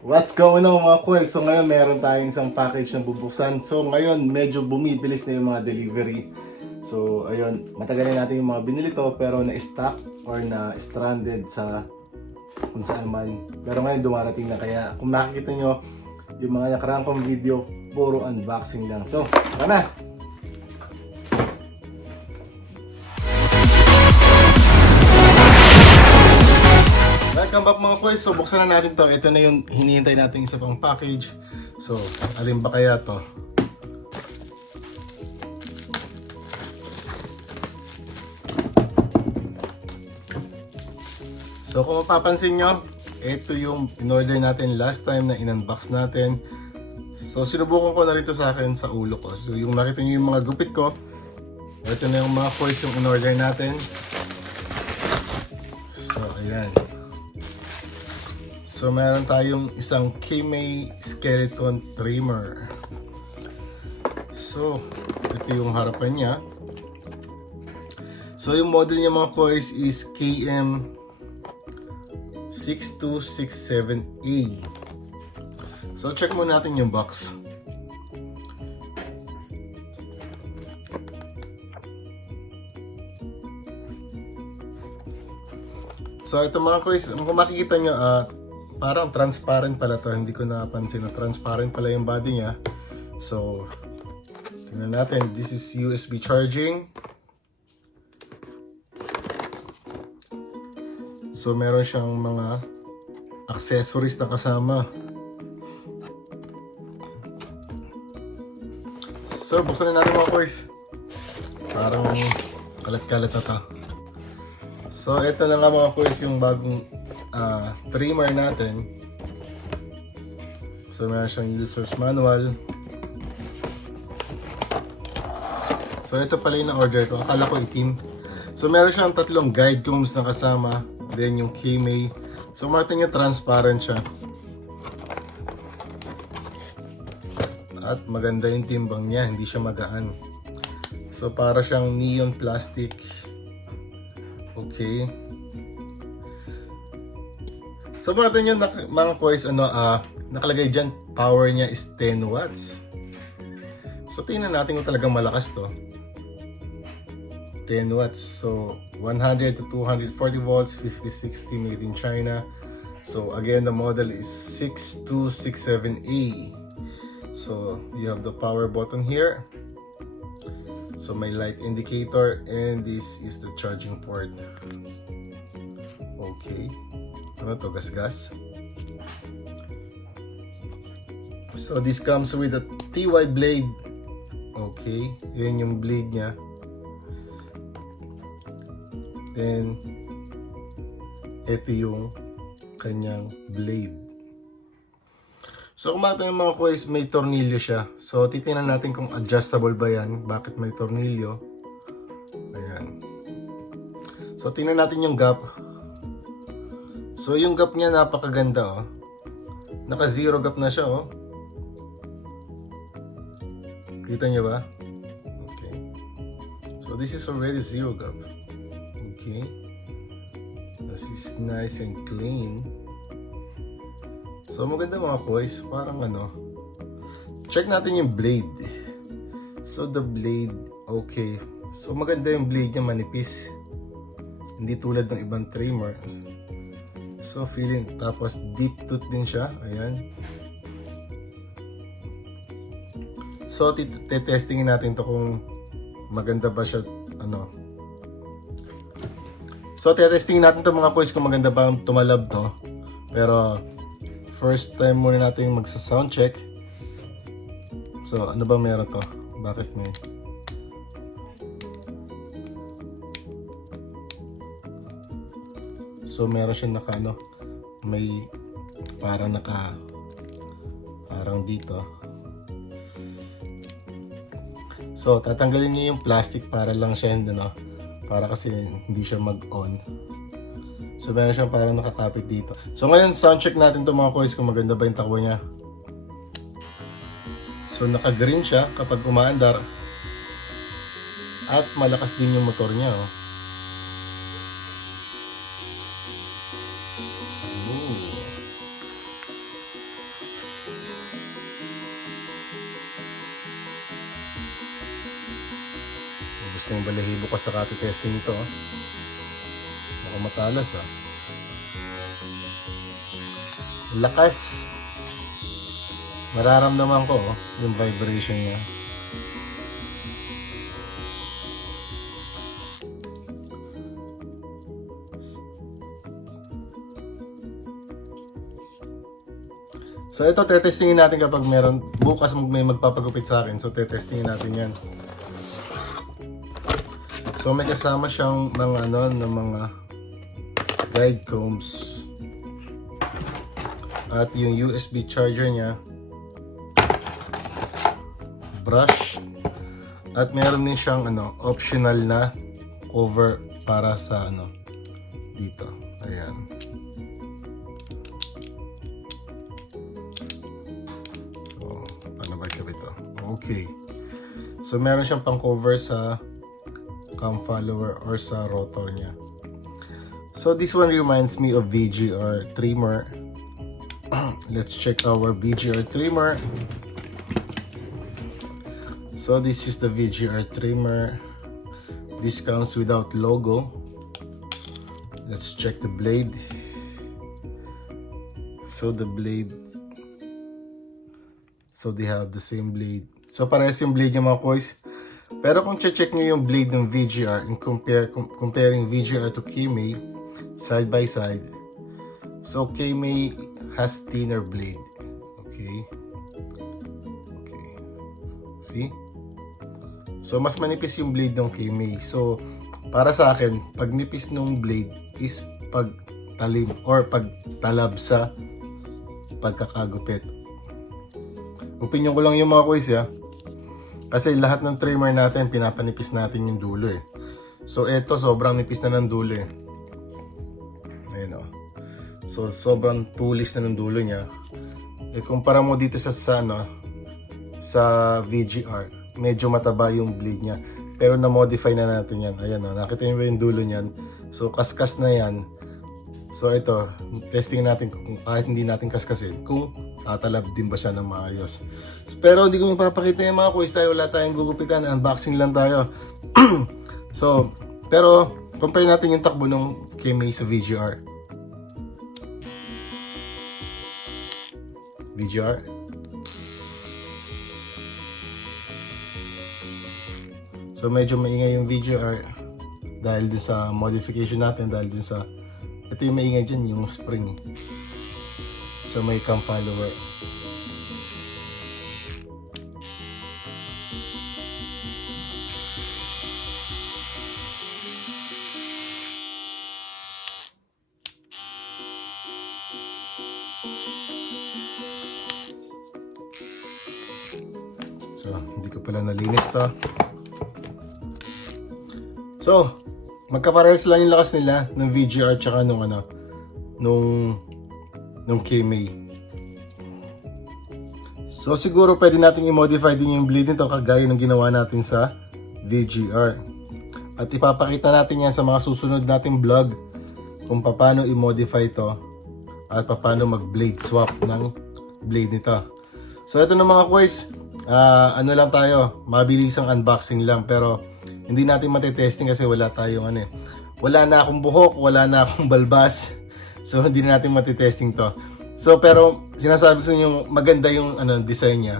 What's going on mga kuel? So ngayon meron tayong isang package na bubuksan. So ngayon medyo bumibilis na yung mga delivery. So ayun, matagal na natin yung mga binili to pero na-stuck or na-stranded sa kung saan man. Pero ngayon dumarating na, kaya kung makikita nyo yung mga nakarang kong video, puro unboxing lang. So tara na! Welcome back mga kuys. So buksan na natin to. Ito na yung hinihintay natin isa pang package. So alin ba kaya to? So kung mapapansin nyo, ito yung in-order natin last time na in-unbox natin. So sinubukan ko na rin to sa akin sa ulo ko. So yung nakita nyo yung mga gupit ko, ito na yung mga kuys yung in-order natin. So ayan. So meron tayong isang Kemei Skeleton Trimmer. So ito yung harapan niya. So yung model niya mga kuys is KM-6267A. So check muna natin yung box. So ito mga kuys, kung makikita nyo, parang transparent pala to. Hindi ko napansin na transparent pala yung body niya. So tingnan natin. This is USB charging. So meron siyang mga accessories na kasama. So buksan na natin mga boys. Parang kalat-kalat na to. So ito na nga mga boys yung bagong trimmer natin. So meron siyang user's manual. So ito pala yung na-order ko. Akala ko itim. So meron siyang tatlong guide combs na kasama. Then yung Kimi. So makita niya transparent siya. At maganda yung timbang niya. Hindi siya magaan. So para siyang neon plastic. Okay. So makita nyo mga boys, nakalagay dyan, power niya is 10 watts. So tingnan natin kung talagang malakas to. 10 watts. So 100 to 240 volts, 50-60 made in China. So again, the model is 6267A. So you have the power button here. So may light indicator, and this is the charging port. Okay. Ano to? Gas-gas. So this comes with a Twide blade. Okay. Yan yung blade niya. Then ito yung kanyang blade. So kung makita yung mga kuys, may tornilyo siya. So titingnan natin kung adjustable ba yan. Bakit may tornilyo? Ayan. So tingnan natin yung gap. So yung gap niya napakaganda, oh. Naka zero gap na siya, oh. Kita niyo ba? Okay. So this is already zero gap. Okay. This is nice and clean. So maganda mga boys, parang check natin yung blade. So the blade, okay. So maganda yung blade niya, manipis. Hindi tulad ng ibang trimmer. So feeling, tapos deep tooth din siya, ayan. So testingin natin to kung maganda ba siya, So testingin natin to mga boys kung maganda ba tumalab to. Pero first time muna natin magsa-sound check. So ano ba meron to? Bakit may? So meron siya may parang parang dito. So tatanggalin niyo yung plastic para lang siya para kasi hindi siya mag-on. So meron siyang parang nakakapit dito. So ngayon sound check natin to mga boys kung maganda ba yung takbo niya. So naka-green siya kapag umaandar. At malakas din yung motor niya, oh. Kung balahibo ka sa kati-testing ito, baka matalas Lakas. Mararamdaman ko yung vibration niya. So ito, tetestingin natin kapag meron, bukas may magpapagupit sa akin. So tetestingin natin yan. So may kasama siyang ng mga guide combs. At yung USB charger niya. Brush. At meron din siyang optional na cover para sa dito. Ayan. Okay. So meron siyang pang cover sa cam follower or sa rotor niya. So this one reminds me of VGR Trimmer. Let's check our VGR Trimmer. So this is the VGR Trimmer. This comes without logo. Let's check the blade. So the blade, so they have the same blade. So parehas yung blade niya mga koys. Pero kung check nyo yung blade ng VGR and comparing VGR to Kemei side by side, so Kemei has thinner blade. Okay. See? So mas manipis yung blade ng Kemei. So para sa akin, pag nipis ng blade is pag talim or pagtalab sa pagkakagupit. Opinion ko lang yung mga koys Kasi lahat ng trimmer natin, pinapanipis natin yung dulo So ito, sobrang nipis na ng dulo Ayun So sobrang tulis na ng dulo niya. Kumpara mo dito sa VGR, medyo mataba yung blade niya. Pero na-modify na natin yan. Ayan nakita niyo ba yung dulo niyan? So kaskas na yan. So ito, testing natin kung kahit hindi natin kaskasin, kung tatalab din ba siya ng maayos. Pero hindi ko mapapakita yung mga quiz tayo, wala tayong gugupitan, unboxing lang tayo. So, pero compare natin yung takbo ng Kemei sa VGR. So medyo maingay yung VGR dahil din sa modification natin, dahil din sa ito yung maingay dyan, yung spring. So may cam follower. So hindi ko pala nalinis to. So magkaparehas lang yung lakas nila ng VGR tsaka nung Kemei. So siguro pwede natin i-modify din yung blade nito kagaya ng ginawa natin sa VGR. At ipapakita natin yan sa mga susunod nating vlog kung paano i-modify ito at paano mag-blade swap ng blade nito. So ito na mga boys, lang tayo, mabilisang unboxing lang pero hindi natin matitesting kasi wala tayong wala na akong buhok, wala na akong balbas. So hindi na natin matitesting to. So pero sinasabi ko sa inyo maganda yung design niya.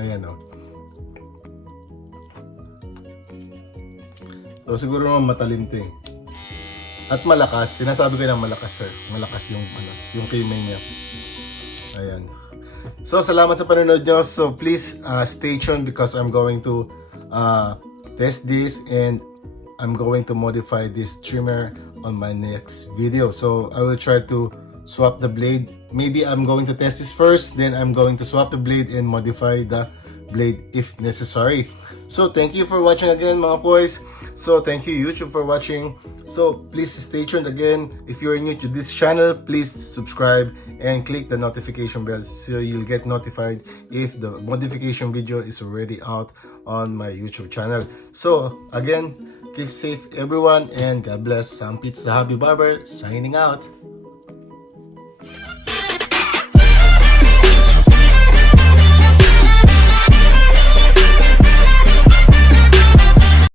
Ayan So siguro naman matalim 'to At malakas, sinasabi ko na malakas Malakas yung Kemei niya. Ayan. So salamat sa panonood nyo. So please stay tuned because I'm going to test this and I'm going to modify this trimmer on my next video. So I will try to swap the blade. Maybe I'm going to test this first, then I'm going to swap the blade and modify the blade if necessary. So thank you for watching again mga boys. So thank you YouTube for watching. So please stay tuned again. If you're new to this channel, please subscribe and click the notification bell so you'll get notified if the modification video is already out on my YouTube channel. So again, keep safe everyone and God bless. Sampitz the Hobby Barber signing out.